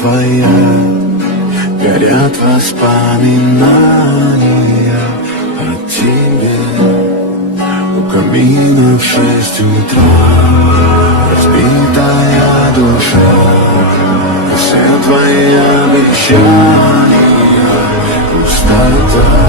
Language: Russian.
твоя, горят воспоминания о тебе. У камина в 6 утра разбитая душа, все твои обещания, пустота.